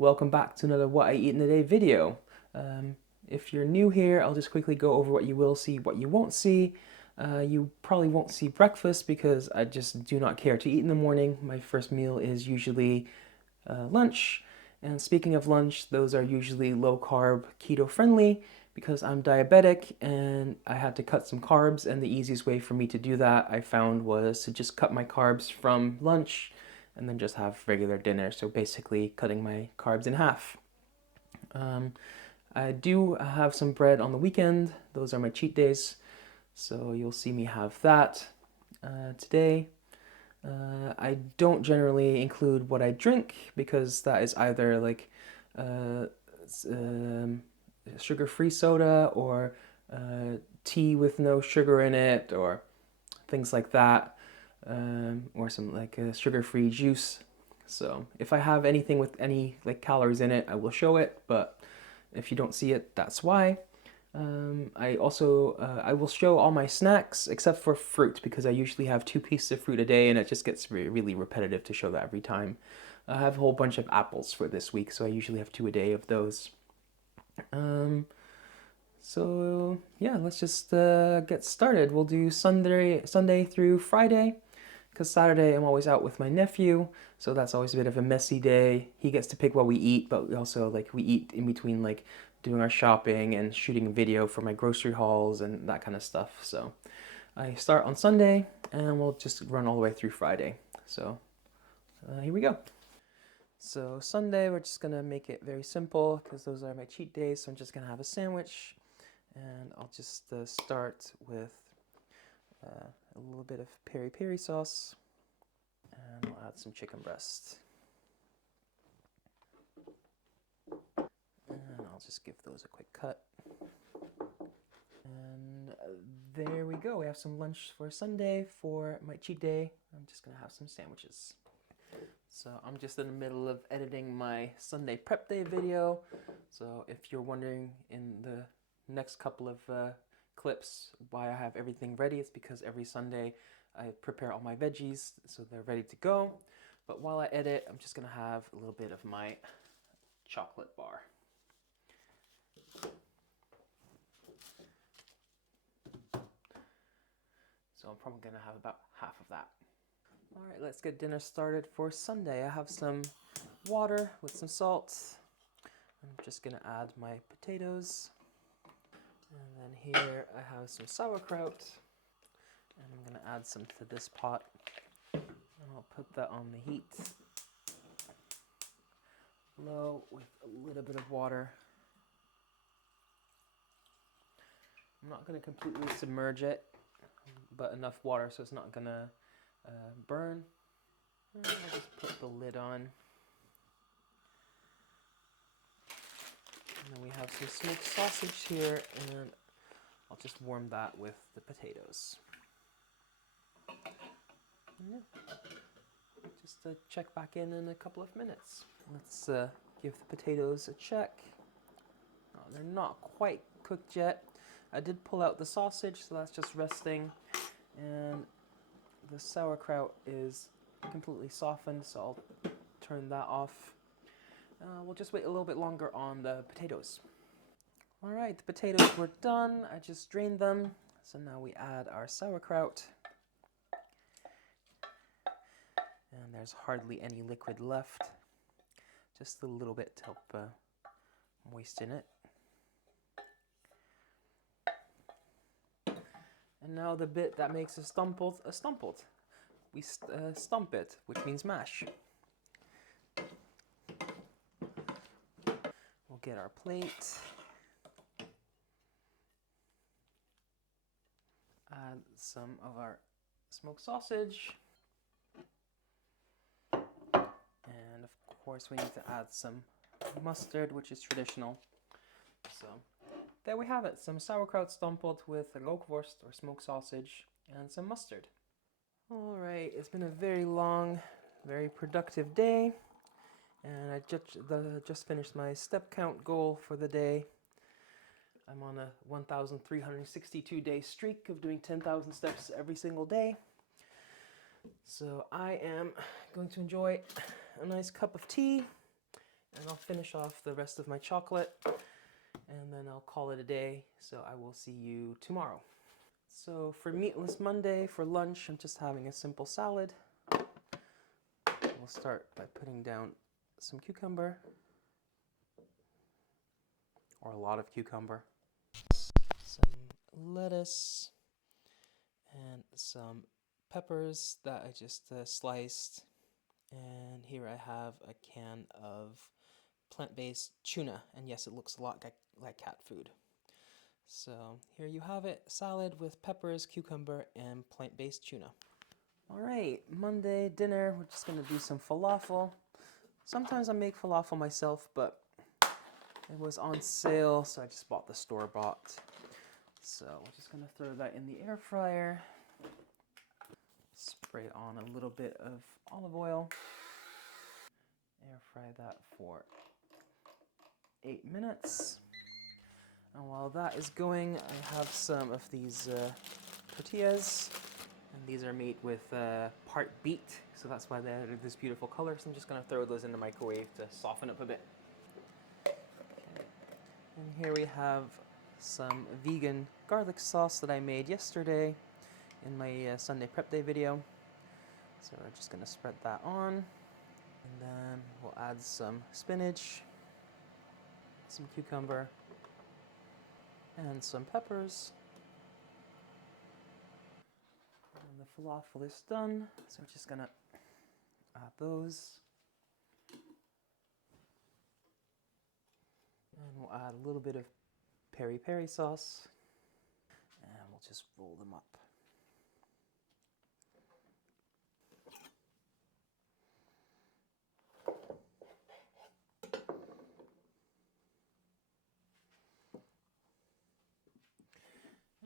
Welcome back to another What I Eat in a Day video. If you're new here, I'll just quickly go over what you will see, what you won't see. You probably won't see breakfast because I just do not care to eat in the morning. My first meal is usually lunch. And speaking of lunch, those are usually low carb, keto friendly because I'm diabetic and I had to cut some carbs. And the easiest way for me to do that I found was to just cut my carbs from lunch and then just have regular dinner. So basically, cutting my carbs in half. Um, I do have some bread on the weekend, those are my cheat days. So you'll see me have that today. I don't generally include what I drink because that is either like uh, um, sugar-free soda or tea with no sugar in it or things like that, or some like sugar-free juice. So if I have anything with any like calories in it, I will show it. But if you don't see it, that's why. I will show all my snacks except for fruit because I usually have 2 pieces of fruit a day and it just gets really repetitive to show that every time. I have a whole bunch of apples for this week, so I usually have 2 a day of those. Um, so yeah, let's just get started. We'll do Sunday through Friday, because Saturday I'm always out with my nephew, so that's always a bit of a messy day. He gets to pick what we eat, but we also like we eat in between like doing our shopping and shooting a video for my grocery hauls and that kind of stuff. So I start on Sunday and we'll just run all the way through Friday. So here we go. So Sunday we're just gonna make it very simple because those are my cheat days. So I'm just gonna have a sandwich, and I'll just start with a little bit of peri peri sauce, and I'll add some chicken breast. And I'll just give those a quick cut. And there we go. We have some lunch for Sunday. For my cheat day, I'm just gonna have some sandwiches. So I'm just in the middle of editing my Sunday prep day video. So if you're wondering in the next couple of clips why I have everything ready, it's because every Sunday I prepare all my veggies so they're ready to go. But while I edit, I'm just gonna have a little bit of my chocolate bar. So I'm probably gonna have about half of that. All right, let's get dinner started for Sunday. I have some water with some salt. I'm just gonna add my potatoes. And then here I have some sauerkraut. And I'm gonna add some to this pot. And I'll put that on the heat. Low with a little bit of water. I'm not gonna completely submerge it, but enough water so it's not gonna burn. And I'll just put the lid on. And then we have some smoked sausage here, and I'll just warm that with the potatoes. Yeah. Just check back in a couple of minutes. Let's give the potatoes a check. Oh, they're not quite cooked yet. I did pull out the sausage, so that's just resting. And the sauerkraut is completely softened, so I'll turn that off. We'll just wait a little bit longer on the potatoes. All right, the potatoes were done. I just drained them. So now we add our sauerkraut. And there's hardly any liquid left. Just a little bit to help moisten it. And now the bit that makes a stumpled. We stump it, which means mash. We'll get our plate. Add some of our smoked sausage. And of course we need to add some mustard, which is traditional. So there we have it, some sauerkraut stumpled with rookworst or smoked sausage and some mustard. All right, it's been a very long, very productive day, and I just finished my step count goal for the day. I'm on a 1,362 day streak of doing 10,000 steps every single day. So I am going to enjoy a nice cup of tea And I'll finish off the rest of my chocolate, and then I'll call it a day. So I will see you tomorrow. So for Meatless Monday, for lunch, I'm just having a simple salad. We'll start by putting down some cucumber, or a lot of cucumber, some lettuce, and some peppers that I just sliced. And here I have a can of plant-based tuna, and yes, it looks a lot like cat food. So here you have it, salad with peppers, cucumber, and plant-based tuna. All right, Monday dinner, we're just gonna do some falafel. Sometimes I make falafel myself, but it was on sale, so I just bought the store-bought. So we're just gonna throw that in the air fryer. Spray on a little bit of olive oil. Air fry that for 8 minutes. And while that is going, I have some of these tortillas. And these are made with part beet, so that's why they're this beautiful color. So I'm just gonna throw those in the microwave to soften up a bit. Okay. And here we have some vegan garlic sauce that I made yesterday in my Sunday prep day video. So we're just gonna spread that on. And then we'll add some spinach, some cucumber, and some peppers. And the falafel is done, so we're just gonna add those. And we'll add a little bit of peri-peri sauce, and we'll just roll them up.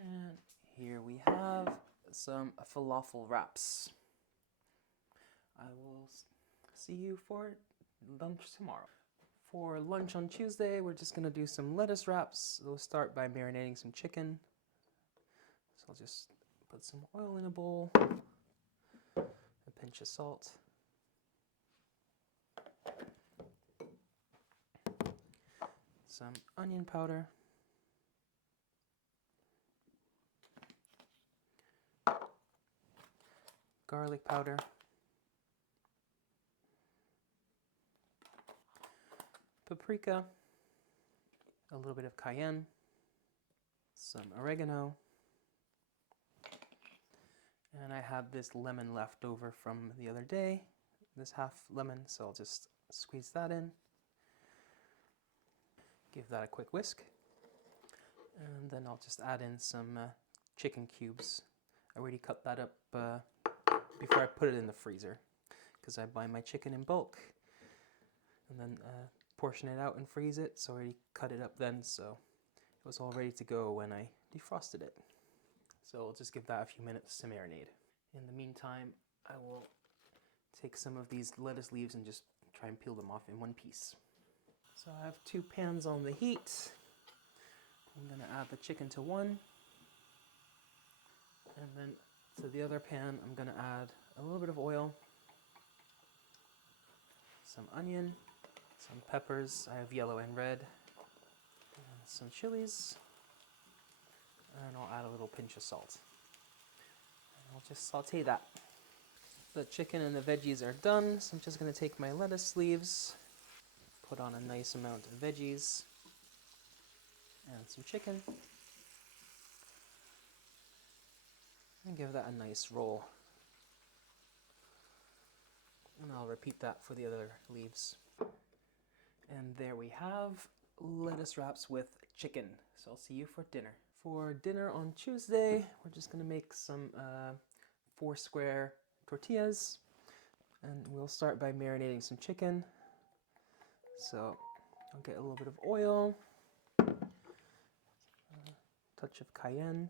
And here we have some falafel wraps. I will see you for lunch tomorrow. For lunch on Tuesday, we're just gonna do some lettuce wraps. We'll start by marinating some chicken. So I'll just put some oil in a bowl, a pinch of salt, some onion powder, garlic powder, paprika, a little bit of cayenne, some oregano, and I have this lemon left over from the other day, this half lemon, so I'll just squeeze that in. Give that a quick whisk, and then I'll just add in some chicken cubes. I already cut that up before I put it in the freezer, because I buy my chicken in bulk and then portion it out and freeze it, so I already cut it up then, so it was all ready to go when I defrosted it. So I'll just give that a few minutes to marinate. In the meantime, I will take some of these lettuce leaves and just try and peel them off in one piece. So I have 2 pans on the heat. I'm gonna add the chicken to one, and then to the other pan I'm gonna add a little bit of oil, some onion, some peppers, I have yellow and red, and some chilies, and I'll add a little pinch of salt. And I'll just saute that. The chicken and the veggies are done, so I'm just gonna take my lettuce leaves, put on a nice amount of veggies, and some chicken, and give that a nice roll. And I'll repeat that for the other leaves. And there we have lettuce wraps with chicken. So I'll see you for dinner. For dinner on Tuesday, we're just gonna make some 4 square tortillas. And we'll start by marinating some chicken. So I'll get a little bit of oil, a touch of cayenne,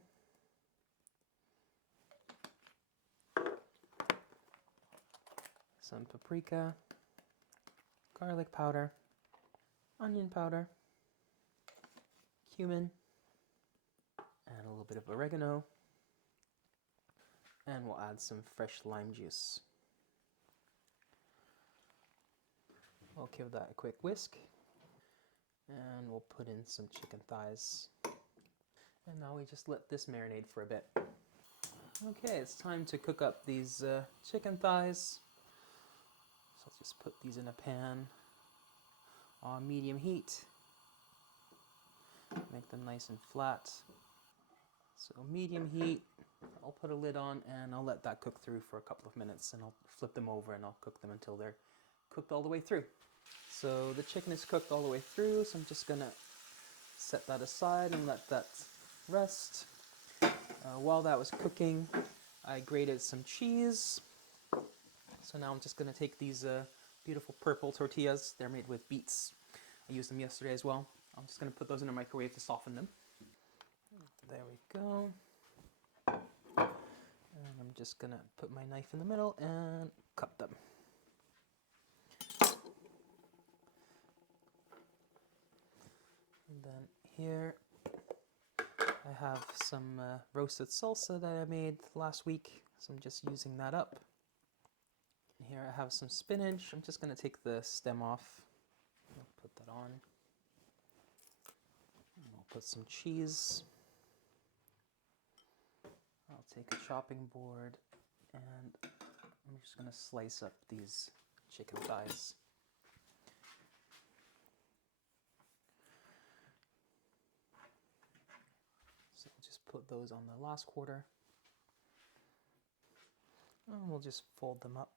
some paprika, garlic powder, onion powder, cumin, and a little bit of oregano, and we'll add some fresh lime juice. I'll give that a quick whisk. And we'll put in some chicken thighs. And now we just let this marinate for a bit. Okay, it's time to cook up these chicken thighs. So I'll just put these in a pan on medium heat. Make them nice and flat. So medium heat, I'll put a lid on and I'll let that cook through for a couple of minutes, and I'll flip them over and I'll cook them until they're cooked all the way through. So the chicken is cooked all the way through, so I'm just gonna set that aside and let that rest. While that was cooking, I grated some cheese. So now I'm just gonna take these beautiful purple tortillas. They're made with beets. I used them yesterday as well. I'm just gonna put those in the microwave to soften them. There we go. And I'm just gonna put my knife in the middle and cut them. And then here I have some roasted salsa that I made last week, so I'm just using that up. And here I have some spinach. I'm just gonna take the stem off. I'll put that on. And I'll put some cheese. I'll take a chopping board and I'm just gonna slice up these chicken thighs. So I'll just put those on the last quarter. And we'll just fold them up.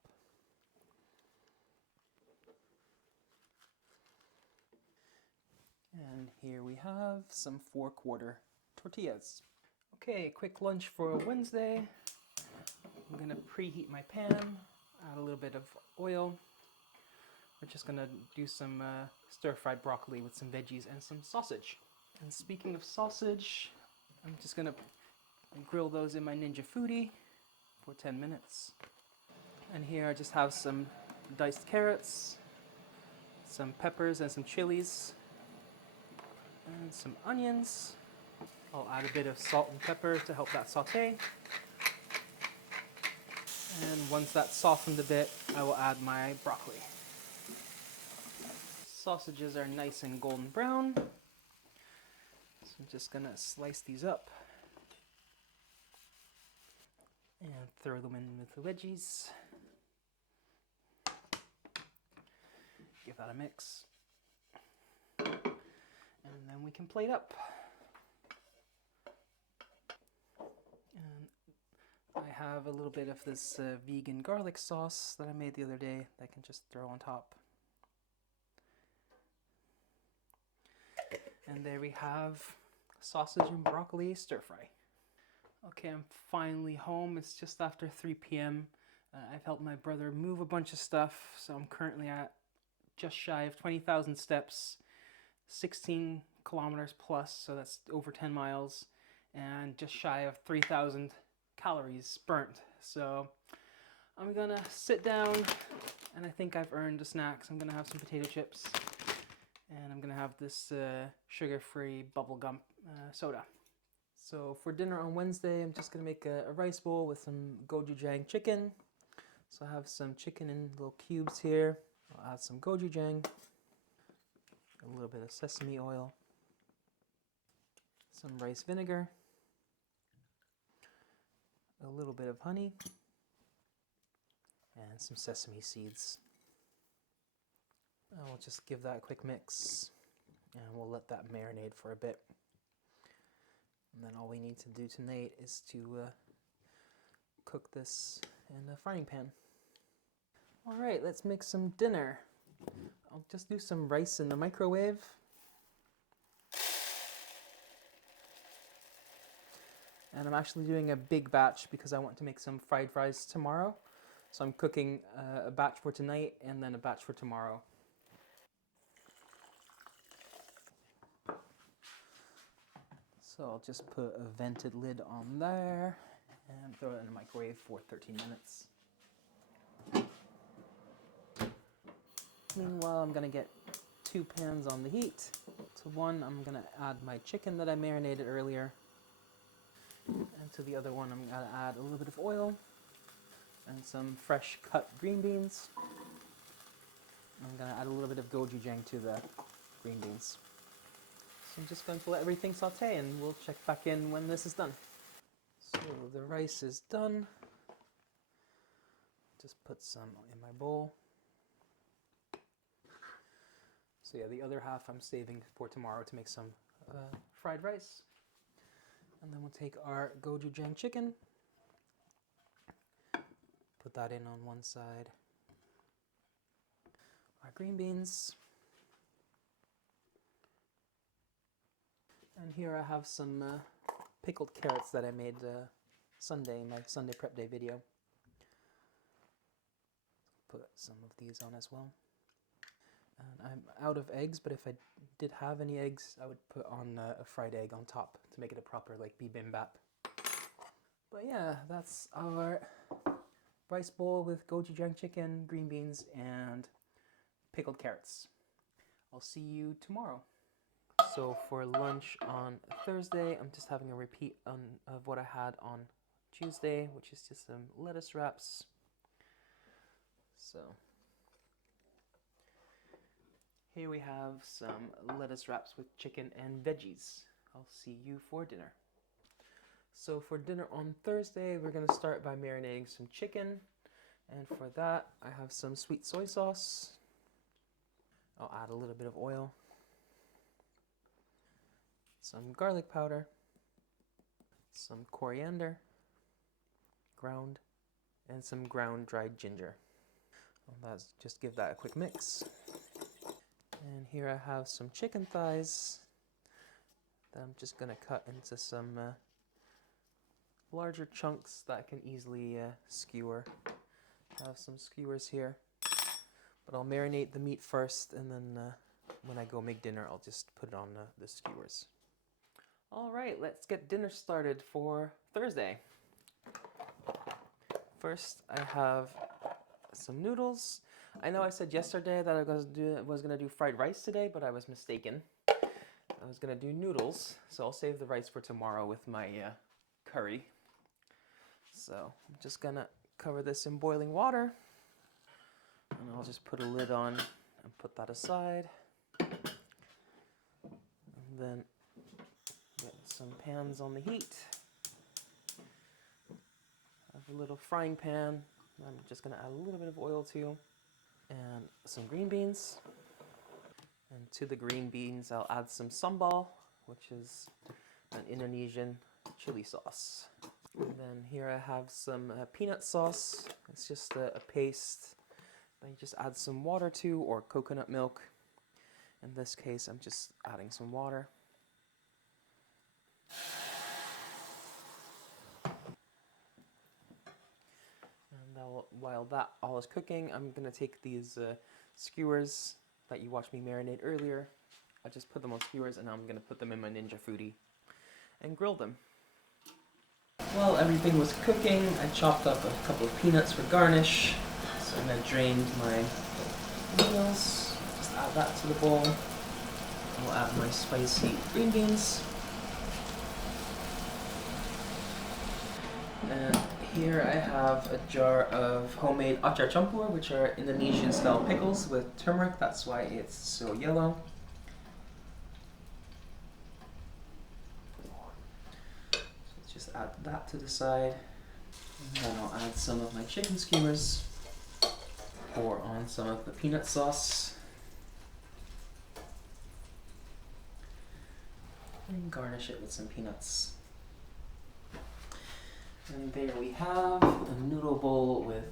And here we have some 4-quarter tortillas. Okay, quick lunch for Wednesday. I'm gonna preheat my pan, add a little bit of oil. We're just gonna do some stir-fried broccoli with some veggies and some sausage. And speaking of sausage, I'm just gonna grill those in my Ninja Foodi for 10 minutes. And here I just have some diced carrots, some peppers and some chilies, and some onions. I'll add a bit of salt and pepper to help that saute. And once that's softened a bit, I will add my broccoli. Sausages are nice and golden brown. So I'm just gonna slice these up and throw them in with the veggies. Give that a mix. And then we can plate up. And I have a little bit of this vegan garlic sauce that I made the other day that I can just throw on top. And there we have sausage and broccoli stir fry. Okay, I'm finally home. It's just after 3 p.m. I've helped my brother move a bunch of stuff, so I'm currently at just shy of 20,000 steps, 16 kilometers plus, so that's over 10 miles, and just shy of 3,000 calories burnt. So I'm gonna sit down, and I think I've earned a snack. So I'm gonna have some potato chips, and I'm gonna have this sugar-free bubblegum soda. So for dinner on Wednesday, I'm just gonna make a rice bowl with some gochujang chicken. So I have some chicken in little cubes here. I'll add some gochujang, a little bit of sesame oil, some rice vinegar, a little bit of honey, and some sesame seeds. I'll just give that a quick mix, and we'll let that marinate for a bit. And then all we need to do tonight is to cook this in a frying pan. All right, let's make some dinner. I'll just do some rice in the microwave. And I'm actually doing a big batch because I want to make some fried rice tomorrow. So I'm cooking a batch for tonight and then a batch for tomorrow. So I'll just put a vented lid on there and throw it in the microwave for 13 minutes. Meanwhile, I'm gonna get 2 pans on the heat. To one, I'm gonna add my chicken that I marinated earlier. And to the other one, I'm gonna add a little bit of oil and some fresh cut green beans. I'm going to add a little bit of gochujang to the green beans. So I'm just going to let everything saute and we'll check back in when this is done. So the rice is done. Just put some in my bowl. So yeah, the other half I'm saving for tomorrow to make some fried rice. And then we'll take our gochujang chicken, put that in on one side. Our green beans. And here I have some pickled carrots that I made Sunday, in my Sunday prep day video. Put some of these on as well. And I'm out of eggs, but if I did have any eggs, I would put on a fried egg on top to make it a proper like bibimbap. But yeah, that's our rice bowl with gochujang chicken, green beans, and pickled carrots. I'll see you tomorrow. So for lunch on Thursday, I'm just having a repeat of what I had on Tuesday, which is just some lettuce wraps. So here we have some lettuce wraps with chicken and veggies. I'll see you for dinner. So for dinner on Thursday, we're going to start by marinating some chicken. And for that, I have some sweet soy sauce. I'll add a little bit of oil. Some garlic powder. Some coriander, ground, and some ground dried ginger. Let's just give that a quick mix. And here I have some chicken thighs that I'm just going to cut into some larger chunks that I can easily skewer. I have some skewers here, but I'll marinate the meat first, and then when I go make dinner, I'll just put it on the skewers. All right, let's get dinner started for Thursday. First, I have some noodles. I know I said yesterday that I was going to do fried rice today, but I was mistaken. I was going to do noodles, so I'll save the rice for tomorrow with my curry. So I'm just going to cover this in boiling water, and I'll just put a lid on and put that aside. And then get some pans on the heat. I have a little frying pan I'm just going to add a little bit of oil to, and some green beans. And to the green beans, I'll add some sambal, which is an Indonesian chili sauce. And then here I have some peanut sauce. It's just a paste that you just add some water to, or coconut milk. In this case, I'm just adding some water. And while that all is cooking, I'm going to take these skewers that you watched me marinate earlier. I just put them on skewers, and now I'm going to put them in my Ninja Foodi and grill them. While everything was cooking, I chopped up a couple of peanuts for garnish. So I'm going to drain my meals. Just add that to the bowl. I'll add my spicy green beans. And here I have a jar of homemade acar campur, which are Indonesian style pickles with turmeric. That's why it's so yellow. So let's just add that to the side. And then I'll add some of my chicken skewers. Pour on some of the peanut sauce. And garnish it with some peanuts. And there we have a noodle bowl with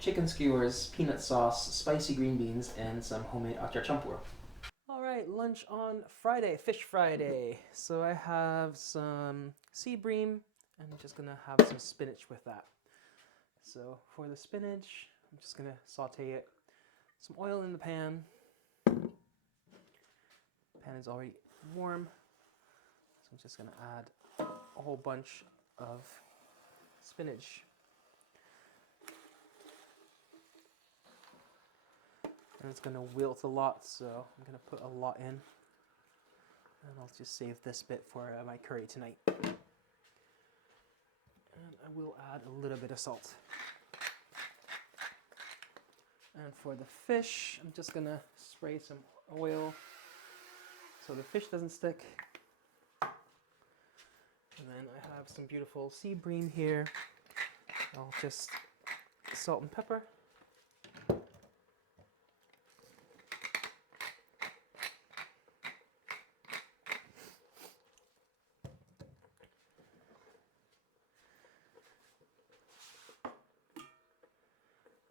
chicken skewers, peanut sauce, spicy green beans, and some homemade acar campur. Alright, lunch on Friday, Fish Friday. So I have some sea bream, and I'm just gonna have some spinach with that. So for the spinach, I'm just gonna saute it. Some oil in the pan. The pan is already warm. So I'm just gonna add a whole bunch of spinach. And it's going to wilt a lot, so I'm going to put a lot in. And I'll just save this bit for my curry tonight. And I will add a little bit of salt. And for the fish, I'm just gonna spray some oil so the fish doesn't stick. And then I have some beautiful sea bream here. I'll just salt and pepper.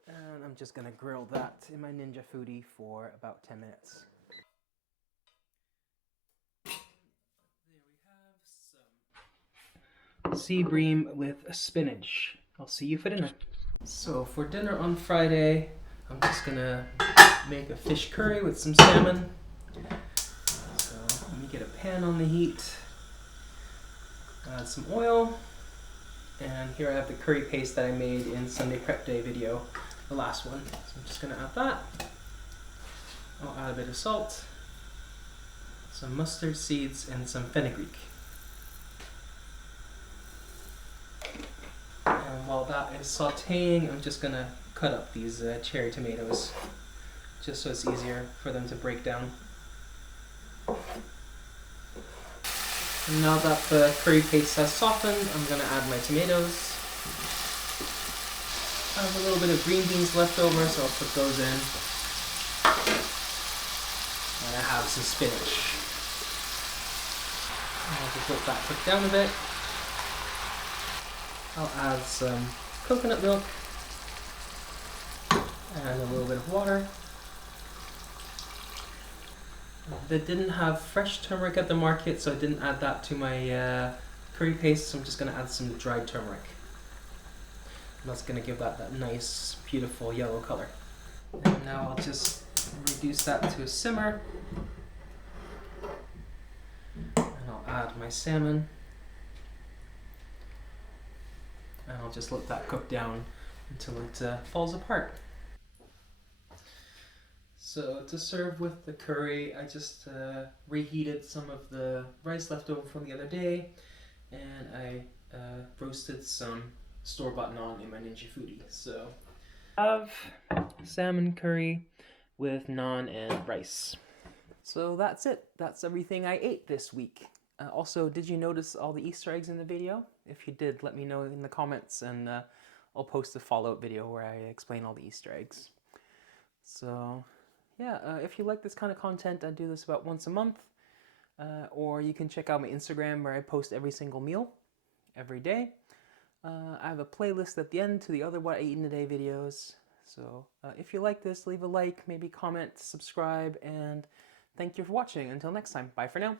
And I'm just gonna grill that in my Ninja Foodi for about 10 minutes. There we have some sea bream with spinach. I'll see you for dinner. So for dinner on Friday, I'm just gonna make a fish curry with some salmon. So let me get a pan on the heat, add some oil, and here I have the curry paste that I made in Sunday Prep Day video, the last one. So I'm just gonna add that. I'll add a bit of salt, some mustard seeds, and some fenugreek. And while that is sauteing, I'm just gonna cut up these cherry tomatoes, just so it's easier for them to break down. And now that the curry paste has softened, I'm gonna add my tomatoes. I have a little bit of green beans left over, so I'll put those in. And I have some spinach. I'll just let that cook down a bit. I'll add some coconut milk and a little bit of water. They didn't have fresh turmeric at the market, so I didn't add that to my curry paste, so I'm just going to add some dried turmeric. And that's going to give that nice, beautiful yellow color. And now I'll just reduce that to a simmer. And I'll add my salmon. And I'll just let that cook down until it falls apart. So to serve with the curry, I just reheated some of the rice left over from the other day, and I roasted some store-bought naan in my Ninja Foodi. So I have salmon curry with naan and rice. So that's it. That's everything I ate this week. Also, did you notice all the Easter eggs in the video? If you did, let me know in the comments, and I'll post a follow-up video where I explain all the Easter eggs. So yeah, if you like this kind of content, I do this about once a month. Or you can check out my Instagram where I post every single meal, every day. I have a playlist at the end to the other What I Eat in a Day videos. So if you like this, leave a like, maybe comment, subscribe, and thank you for watching. Until next time, bye for now.